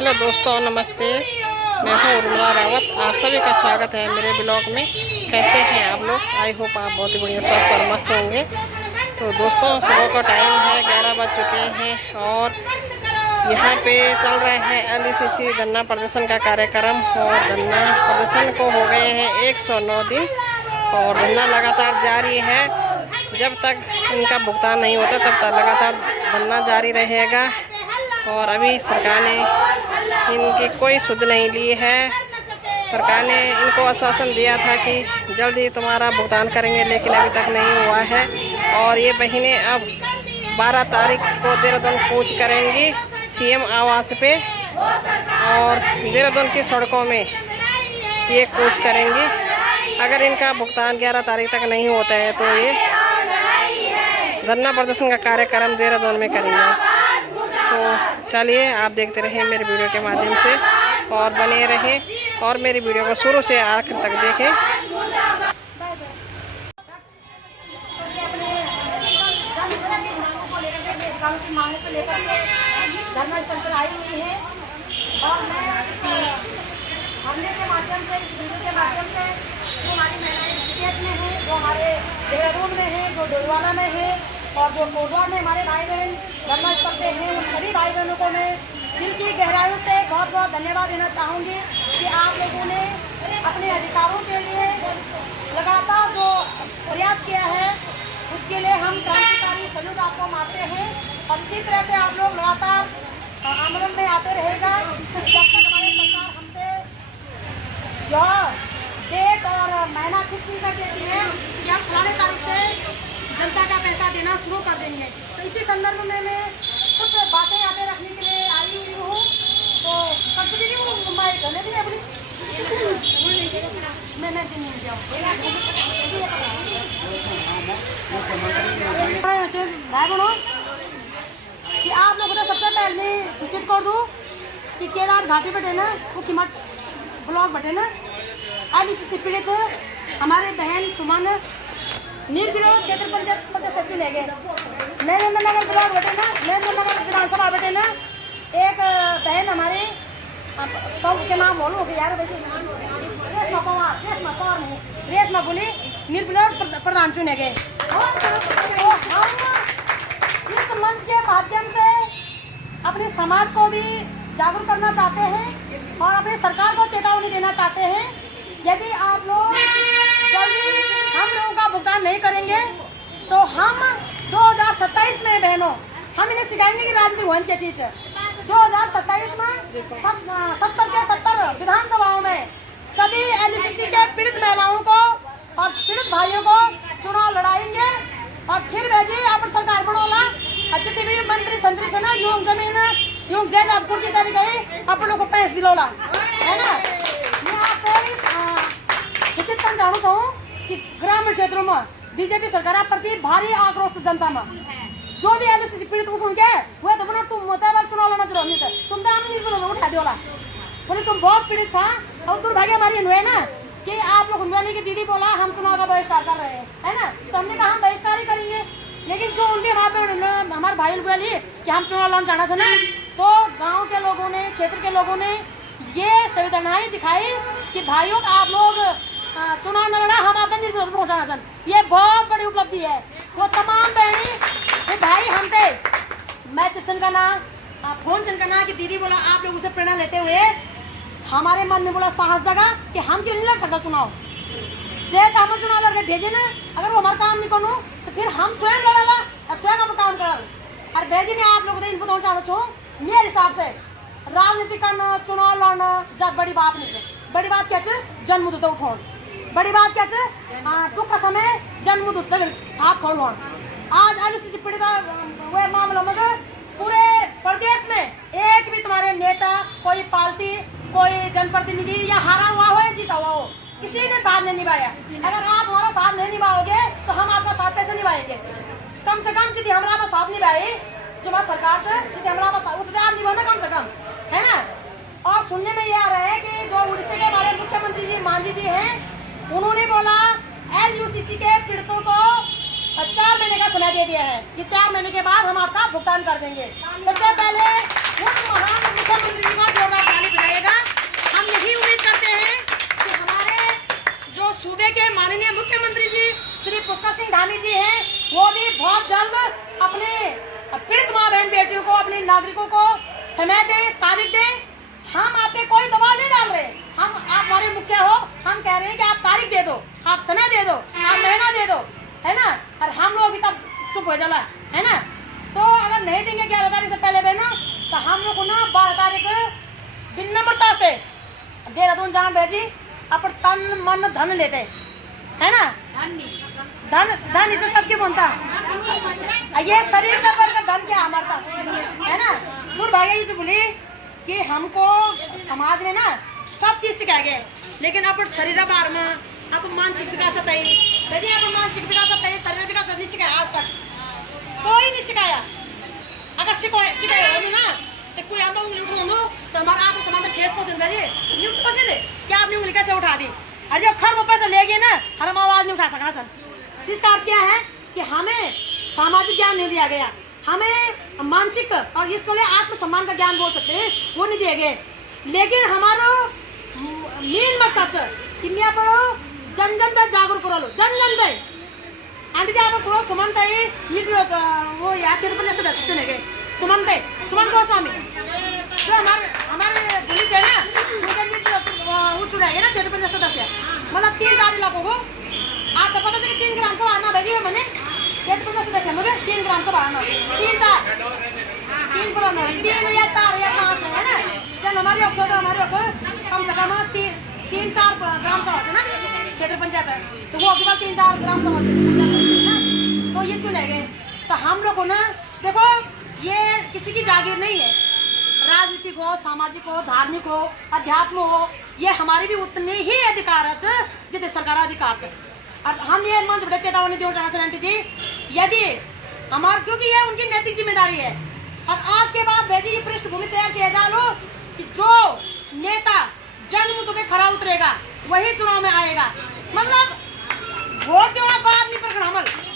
Hello दोस्तों, नमस्ते। मैं हूँ उर्मिला रावत। आप सभी का स्वागत है मेरे ब्लॉग में। कैसे हैं आप लोग? आई होप आप बहुत ही बढ़िया स्वस्थ और मस्त होंगे। तो दोस्तों, सुबह का टाइम है, 11 बज चुके हैं और यहाँ पे चल रहे हैं LUCC धरना प्रदर्शन का कार्यक्रम। और धरना प्रदर्शन को हो गए हैं 109 दिन और धरना लगातार जारी है। जब तक इनका भुगतान नहीं होता तब तक लगातार धरना जारी रहेगा। और अभी सरकार ने इनकी कोई सुध नहीं ली है। सरकार ने इनको आश्वासन दिया था कि जल्द ही तुम्हारा भुगतान करेंगे, लेकिन अभी तक नहीं हुआ है। और ये बहनें अब 12 तारीख को देहरादून कूच करेंगी CM आवास पे और देहरादून की सड़कों में ये कूच करेंगी। अगर इनका भुगतान 11 तारीख तक नहीं होता है तो ये धरना प्रदर्शन का कार्यक्रम देहरादून में करेंगे। तो चलिए, आप देखते रहें मेरे वीडियो के माध्यम से और बने रहें और मेरी वीडियो को शुरू से आखिर तक देखें। धरना स्थल पर आई हुई है और मैं हमले के माध्यम से, इस वीडियो के माध्यम से जो हमारी महिलाएं स्टेट में हैं, जो हमारे देहरादून में हैं, जो डोईवाला में है और जो कोटवा में हमारे भाई बहन धरना स्थल पे हैं, उन सभी भाई बहनों को मैं दिल की गहराइयों से बहुत बहुत धन्यवाद देना चाहूँगी कि आप लोगों ने अपने अधिकारों के लिए लगातार जो प्रयास किया है उसके लिए हम क्रांतिकारी सल्यूट आपको मारते हैं। और इसी तरह से आप लोग लगातार आंदोलन में आते रहेगा जब तक हमारी सरकार हमसे जो डेट और महीना फिक्स नहीं कर देती है कि हम फलाने तारीख से जनता का पैसा देना शुरू कर देंगे। तो इसी संदर्भ में मैं कुछ बातें यहाँ पे रखने के लिए आई हुई हूँ। तो करती भी हूँ मुंबई घने भी अपनी मैं दिन मिल जाऊँ भाई बहनों कि आप लोगों को सबसे पहले मैं सूचित कर दूँ कि केदार घाटी बटे ना वो कीमत ब्लॉक बटे ना LUCC पीड़ित हमारे बहन सुमन निर्विरोध क्षेत्र पंचायत सदस्य चुने गए। नरेंद्र नगर ब्लॉक बटे ना, नरेंद्र नगर विधानसभा बटे ना, एक बहन हमारी के नाम बोलूँ यार, रेशमा बोली निर्विरोध प्रधान चुने गए। इस मंच के माध्यम से अपने समाज को भी जागरूक करना चाहते हैं और अपनी सरकार को चेतावनी देना चाहते हैं। यदि आप लोग जल्दी हम लोगों का भुगतान नहीं करेंगे तो हम 2027 में बहनों हम इन्हें सिखाएंगे कि राजनीति हुआ क्या चीज है। 2027 में 70 के 70 विधानसभाओं में सभी LUCC के पीड़ित महिलाओं को और पीड़ित भाइयों को चुनाव लड़ाएंगे और फिर भेजी अपन सरकार बनोला अच्छी टीवी मंत्री संतरी छना यूं जमीन यूं जायदाद कुर्सी करी गई अपन लोग को पैस दिलोला है ना। निश्चित कर जानू चाहूँ कि ग्रामीण क्षेत्रों में बीजेपी सरकार प्रति भारी आक्रोश जनता में जो भी LUCC पीड़ित उठ के वह तो बना तुम मोताबार चुनाव लड़ना जरूरी है। तुम तो आम उठा दियोला बोले तुम बहुत पीड़ित छा और दुर्भाग्य हमारी हुए ना कि आप लोग उनवाली की दीदी बोला हम चुनाव का बहिष्कार कर रहे हैं, है ना। तो हमने कहा हम बहिष्कार ही करेंगे, लेकिन जो उनके हमारे भाई बोली कि हम चुनाव लड़ना चाहना था ना, तो गाँव के लोगों ने, क्षेत्र के लोगों ने ये संवेदनाएं दिखाई कि भाइयों आप लोग चुनाव न लड़ा, हम आपका निर्विरोध पहुँचाना सन। ये बहुत बड़ी उपलब्धि है। वो तमाम बहनी वो भाई हम थे मैं चिशन का ना फोन चन का ना कि दीदी बोला आप लोग उसे प्रेरणा लेते हुए हमारे मन में बोला साहस जगा कि हम क्यों नहीं लड़ सकता चुनाव। जय तो हम चुनाव लड़ के भेजे ना, अगर वो हमारा काम नहीं करूँ तो फिर हम स्वयं लड़ा और स्वयं अपना काम करा और भेजे में आप लोग इनको पहुँचाना चाहूँ। मेरे हिसाब से राजनीति करना, चुनाव लड़ना जब बड़ी बात नहीं है। बड़ी बात क्या है जन्म तो उठो, बड़ी बात क्या है दुख समय जन्म साथ खोलो। आज LUCC पीड़ित हुए मामलों में पूरे प्रदेश में एक भी तुम्हारे नेता, कोई पार्टी, कोई जनप्रतिनिधि या हारा हुआ हो या जीता हुआ हो, किसी ने साथ नहीं निभाया। अगर आप हमारा साथ नहीं निभाओगे तो हम आपका साथ कैसे निभाएंगे। कम से कम यदि हमारा साथ निभाए जो हमारा सरकार से यदि हमारा आप निभाना कम से कम, है ना। और सुनने में ये आ रहा है कि जो उड़ीसा के हमारे मुख्यमंत्री जी मांझी जी हैं, उन्होंने बोला LUCC के पीड़ितों को 4 महीने का समय दे दिया है कि 4 महीने के बाद हम आपका भुगतान कर देंगे। सबसे पहले उन महान मुख्यमंत्री जी को जोरदार ताली बजाइएगा। हम यही उम्मीद करते हैं कि हमारे जो सूबे के माननीय मुख्यमंत्री जी श्री पुष्कर सिंह धामी जी हैं, वो भी बहुत जल्द अपने पीड़ित माँ बहन बेटियों को, अपने नागरिकों को समय दें, तारीख दें। हम आप पे कोई दबाव नहीं डाल रहे, हम आप हमारे मुख्य हो, हम कह रहे हैं कि आप तारीख दे दो, आप समय दे दो, आप महीना दे दो, है ना। और हम लोग भी तब चुप हो जाला, है ना। तो अगर नहीं देंगे 11 तारीख से पहले बहनों, तो हम लोग को ना 12 तारीख विनम्रता से देहरादून जान भेजी, अपन तन मन धन लेते, है ना। धन इज्जत तब की बनता, ये शरीर से बढ़कर धन क्या हमारा, है ना। दुर्भाग्य जी से बोली कि हमको समाज में ना सब चीज सिखाए गए, लेकिन अपन शरीर बार में आप मानसिक विकास है, आप मानसिक विकास है, शरीर विकास नहीं सिखाया आज तक, कोई नहीं सिखाया। अगर सिखाया हो ना तो कोई आता उंगली उठा दो तो हमारा आगे समाज ठेस पहुंच दे, क्या आपने उंगली कैसे उठा दी, अरे खर पैसा ले गए ना, हम आवाज नहीं उठा सकना सर। इसका अर्थ क्या है कि हमें सामाजिक ज्ञान नहीं दिया गया, हमें मानसिक और इसको लिए आत्मसम्मान का ज्ञान बोल सकते हैं, वो नहीं दिए गए। लेकिन हमारा मेन मकसद कि मैं पढ़ो जन जन तक जागरूक करो, जन जन तक आंटी जी आप सुनो सुमन तय वो यहाँ क्षेत्र पंचायत सदस्य चुने गए, सुमन गोस्वामी जो हमारे पुलिस है ना, वो चुना गया ना क्षेत्र पंचायत सदस्य, मतलब 3 4 इलाकों को आप तो पता चले 3 ग्राम सभा आना भेजी है मैंने, क्षेत्र पंचायत सदस्य मुझे 3 ग्राम सभा आना, 3 पुराना 3 या 4 या 5 है ना, जब हमारी हमारे कम से कम 3 4 ग्राम सभा है ना क्षेत्र पंचायत, तो वो के बाद 3 4 ग्राम सभा तो ये चुने गए। तो हम लोग को ना देखो ये किसी की जागीर नहीं है, राजनीतिक हो, सामाजिक हो, धार्मिक हो, अध्यात्म हो, ये हमारी भी उतने ही अधिकार है जितने सरकार अधिकार है। और हम ये मंच बड़े चेतावनी देना चाहते हैं आंटी जी, यदि हमारे क्योंकि ये उनकी नैतिक जिम्मेदारी है, और आज के बाद भेजी ये पृष्ठभूमि तैयार किया जा लो कि जो नेता जन्म पे खरा उतरेगा वही चुनाव में आएगा। मतलब वोट देने के बाद नहीं परखना,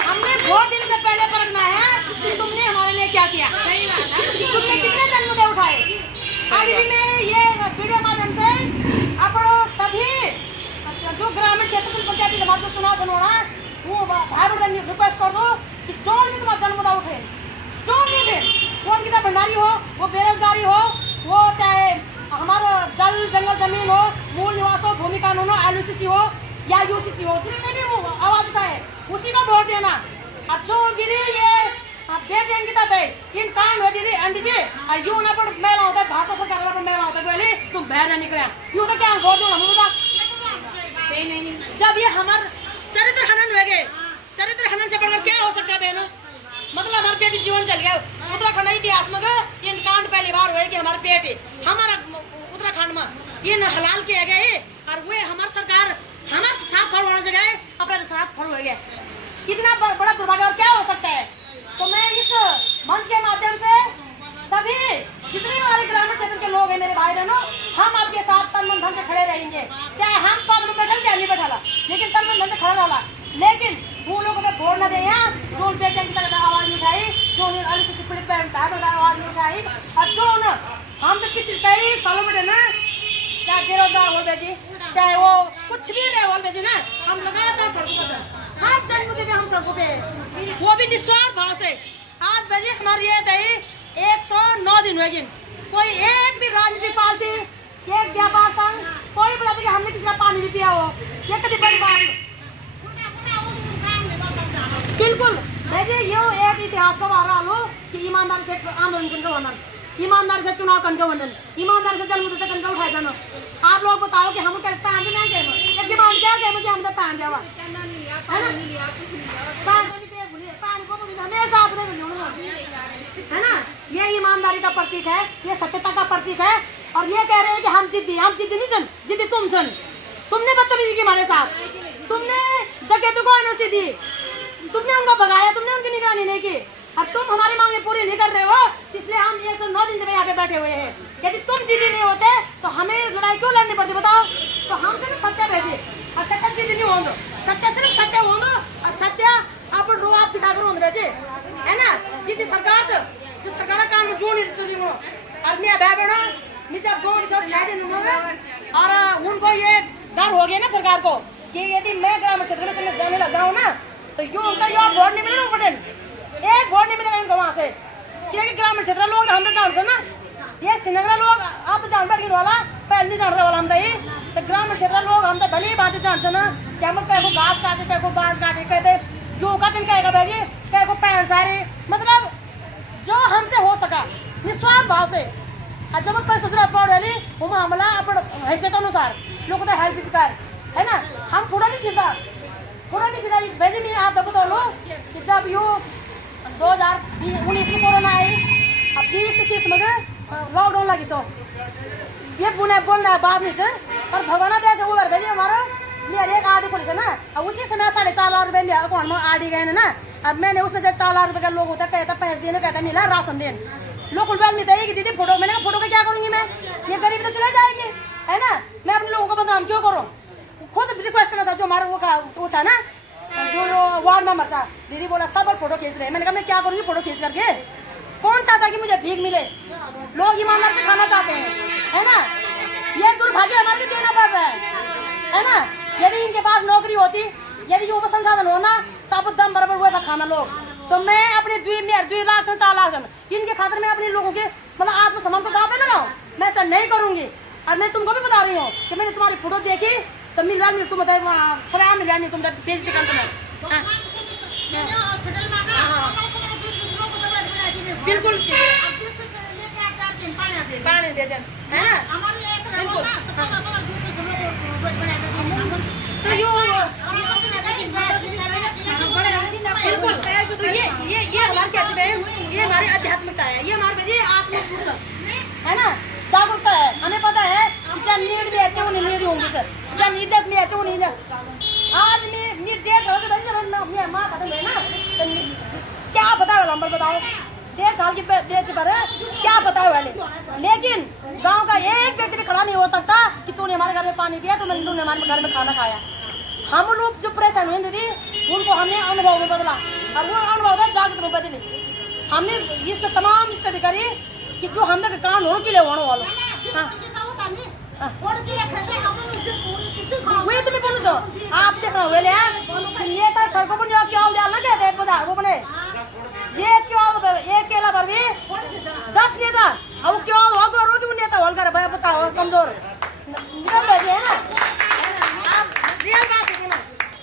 हमने वोट देने से पहले परखना है कि तुमने हमारे लिए क्या किया, तुमने कितने जन्मदिन उठाए। आज भी मैं ये वीडियो माध्यम से अपनों सभी जो ग्रामीण क्षेत्र से पंचायती जमात जो चुनाव चुनाव वो भाई बहन रिक्वेस्ट कर दो कि जो भी तुम्हारा जन्मदिन उठे, जो भी उठे, वो उनकी तरह भंडारी हो, वो बेरोजगारी हो, वो चाहे हमारा जल जंगल जमीन हो, मूल निवास हो, भूमि कानून हो, LUCC हो या UCC हो, जिसने भी वो आवाज उठाए उसी को वोट देना। अब जो दीदी ये बेटे अंकिता थे इन कांड हुए दीदी आंटी जी, और यूं ना पर मेला होता है, भाजपा सरकार वाला पर मेला होता है, बोले तुम बहन नहीं निकले यूं तो क्या वोट दूंगा हम बता। नहीं जब ये हमारे चरित्र हनन हो गए, चरित्र हनन से बढ़कर क्या हो सकता है बहनों, मतलब हमारे बेटी जीवन चल गया। उत्तराखंड इतिहास में इन कांड पहली बार हुए कि हमारे बेटे हमारा उत्तराखंड में इन हलाल किए गए, और वे हमारी सरकार हमारे साथ खड़ होने से गए, अपने साथ खड़ हो गए। कितना बड़ा दुर्भाग्य और क्या हो सकता है। तो मैं इस मंच के माध्यम से सभी जितने भी हमारे ग्रामीण क्षेत्र के लोग हैं, मेरे भाई बहनों, हम आपके साथ तन मन धन से खड़े रहेंगे, चाहे हम पद में बैठल चाहे नहीं बैठा, लेकिन तन मन धन से खड़ा रहा। लेकिन वो लोगों को वोट न दे, जो बेटे की तरह आवाज नहीं उठाई, जो पीड़ित आवाज नहीं उठाई, और जो न हम तो पिछले कई सालों में ना चाहे बेरोजगार हो बेटी, चाहे वो कुछ भी रहे हो बेटी ना, हम लगातार सड़कों पर हर जन्मदिन में हम सड़कों पे, वो भी निस्वार्थ भाव से। आज बेटी हमारी ये दही 109 दिन हुए, कोई एक भी राजनीतिक पार्टी, एक व्यापार संघ, कोई बता दे कि हमने किसी का पानी भी पिया हो, ये कभी बड़ी बात बिल्कुल भेजे। ये एक इतिहास का वारा लो कि ईमानदारी से आंदोलन करके वर्णन, ईमानदारी से चुनाव करके वर्णन, ईमानदारी से जन्मदिन से करके उठाए जाना। आप लोग बताओ कि हम क्या पैन भी नहीं गए, एक डिमांड क्या गए मुझे हमने पैन दिया हुआ है ना। ये ईमानदारी का प्रतीक है, ये सत्यता का प्रतीक है। और ये कह रहे हैं कि हम जिद्दी नहीं सन, जिद्दी तुम सन, तुमने बदतमीजी की हमारे साथ, तुमने डकैतों को एनओसी दी, तुमने उनको भगाया, तुमने उनकी निगरानी नहीं की, और तुम हमारी मांगे पूरी नहीं कर रहे हो, इसलिए हम 109 दिन तक यहाँ पे बैठे हुए हैं। यदि तुम जिद्दी नहीं होते तो हमें लड़ाई क्यों लड़नी पड़ती बताओ। तो हम सिर्फ सत्य भेजे, और सत्य जिद्दी नहीं होंगे, सत्य सिर्फ सत्य होंगे, और सत्य आप रो आप दिखाकर होंगे भेजे, है ना। जिस सरकार जो सरकार काम जो नहीं और मैं भाई बहनों नीचे अब गाँव में छाया दिन में और उनको ये डर हो गया ना सरकार को कि यदि मैं ग्रामीण क्षेत्र में चले जाने लग जाऊँ ना तो यूँ उनका यहाँ वोट नहीं मिलेगा पटेल, एक वोट नहीं मिलेगा इनको वहाँ से, क्योंकि ग्रामीण क्षेत्र लोग हम तो जानते ना, ये श्रीनगर लोग आप तो जान बैठ वाला पहले नहीं जानते वाला हम तो ग्रामीण क्षेत्र लोग हम तो भले ही बातें जानते ना कि हम कह को घास काटे कह को बांस काटे कहते यूँ का किन कहेगा भाई कह को पैर सारे मतलब जो हमसे हो सका निस्वार्थ भाव से और जब पैसे जरूरत पड़ रही वो मामला अपन हैसियत अनुसार लोग तो हेल्प कर है ना, हम थोड़ा नहीं खींचता भाई मैं आप बता लो कि जब यू 2019 में कोरोना आई अब 20-21 में लॉकडाउन लगी छो ये बुने बोलना है बाद में पर भगवान दे वो भेजे हमारा मेरे एक आरडी खोली ना अब उसी समय 4.5 लाख रुपये मेरे अकाउंट में आरडी गए ना, अब मैंने उसमें से 4 लाख रुपये का लोग होता कहता पैसे देने कहता मिला राशन देने लोग कुल में कि दीदी फोटो, मैंने कहा फोटो का क्या करूंगी मैं, ये गरीब तो चला जाएगी है ना, मैं अपने लोगों को बदनाम क्यों करूँ, खुद रिक्वेस्ट करना था जो हमारा वो था ना जो वार्ड मेंबर था, दीदी बोला सब फोटो खींच रहे, मैंने कहा मैं क्या करूँगी फोटो खींच करके, कौन चाहता है कि मुझे भीख मिले, लोग ईमानदार से खाना चाहते हैं है ना, ये दुर्भाग्य हमारे लिए देना पड़ रहा है ना, यदि इनके पास नौकरी होती यदि युवा संसाधन होना तब दम बराबर हुआ था खाना लोग, तो मैं अपने 2 लाख से 4 लाख से इनके खातिर में अपने लोगों के मतलब आत्मसम्मान को दाव पे लगाऊं, मैं ऐसा नहीं करूंगी, और मैं तुमको भी बता रही हूँ कि मैंने तुम्हारी फोटो देखी तो मिल रहा तुम बताए सराह मिल रहा तुम बेच दी तुम्हें बिल्कुल पानी भेजन है ना बिल्कुल तो यो बिल्कुल तो ये हमारी क्या बहन, ये हमारी आध्यात्मिकता है, ये हमारे आत्म है ना जागरूकता है, हमें पता है कि चाहे नीड में अच्छे उन्हें नीड होंगे सर, चाहे इज्जत में अच्छे उन्हें इज्जत, आज मैं 1.5 साल से जब माँ खत्म है ना तो क्या पता है वाला हम बताओ 1.5 साल की बेच पर क्या पता है वाले, लेकिन गांव का एक व्यक्ति भी खड़ा नहीं हो सकता कि तूने हमारे घर में पानी पिया, तूने हमारे घर में खाना खाया, हम लोग जो परेशान हुए दीदी उनको हमने अनुभव में बदला और वो अनुभव है जागृत में बदली, हमने इस तमाम स्टडी करी कि जो हम तक काम होने के लिए होने वालों वही तुम्हें बोलूँ सो आप देखना हुए ये था सड़कों पर क्या डालना कहते हैं बाजार वो बने ये क्यों एक केला पर भी 10 नेता अब क्यों रोज नेता होल कर बताओ कमजोर है ना, रियल बात है ना,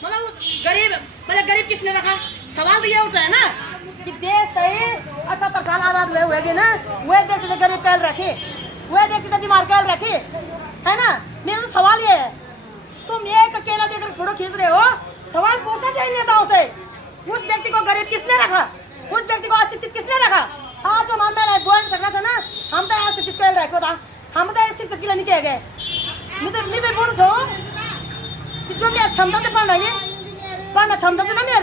मतलब उस गरीब किसने रखा, सवाल तो ये उठता है ना कि देश सही 78 साल आजाद हुए ना, वह व्यक्ति ने गरीब कैल रखी, वह व्यक्ति ने बीमार कैल रखी है ना, मेरा तो सवाल ये है तुम एक अकेला देकर फोटो खींच रहे हो, सवाल पूछना चाहिए नेताओं से, उस व्यक्ति को गरीब किसने रखा, उस व्यक्ति को अशिक्षित किसने रखा, हाँ जो हमारे बोल सकना था ना हम तो अशिक्षित कैल रखे था, हम तो शिक्षक के लिए नहीं कह गए, मैं बोल सो जो मेरी क्षमता से पढ़ना क्षमता से ना मेरे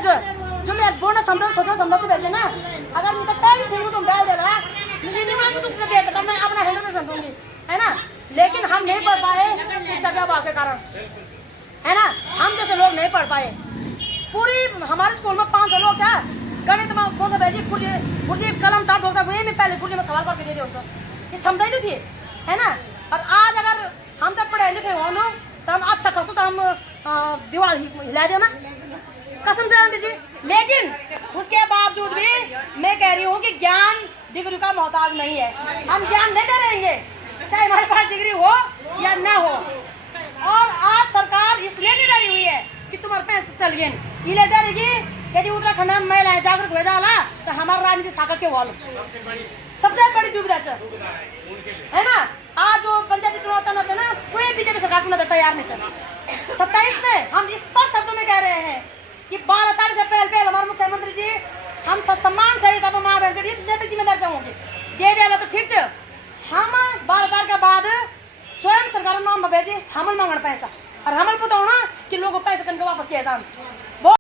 जो मेरे बोलना क्षमता से सोचना क्षमता से भेजे ना, अगर मैं तो कहीं फिर तुम डाल दे रहा मुझे नहीं बोला कि दूसरे दे देगा, मैं अपना 100% दूंगी है ना, लेकिन हम नहीं पढ़ पाए शिक्षा के अभाव के कारण है ना, हम जैसे लोग नहीं पढ़ पाए, पूरी हमारे स्कूल में 500 लोग था, गणित में कौन सा भेजी कुर्सी कलम था ढोलता वही में पहले कुर्सी में सवाल करके दे दिया उसको, ये क्षमता ही थी है ना, और आज अगर हम तक पढ़े लिखे हो लो तो हम अच्छा कसो तो हम दीवार हिला देना कसम से आंटी जी, लेकिन उसके बावजूद भी मैं कह रही हूँ कि ज्ञान डिग्री का मोहताज नहीं है, हम ज्ञान नहीं दे रहेंगे चाहे हमारे पास डिग्री हो या ना हो, और आज सरकार इसलिए नहीं डरी हुई है कि तुम्हारे पैसे चल गए, ये डरेगी यदि उत्तराखंड में महिलाएं जागरूक हो जाला तो हमारा राजनीति शाखा क्यों वालों सबसे बड़ी दुविधा है ना, आज जो पंचायती चुनाव चलना से ना कोई बीजेपी सरकार चुना तैयार नहीं चला, 27 में हम स्पष्ट शब्दों में कह रहे हैं कि 12 तारीख से पहले हमारे मुख्यमंत्री जी हम सम्मान सहित अब माँ बहन के जिम्मेदार चाहूंगी दे दिया तो ठीक है, हम 12 तारीख के बाद स्वयं सरकार नाम भेजी हमल मांगना पैसा और हमल बताओ ना कि लोगों पैसे करके वापस किया जाए,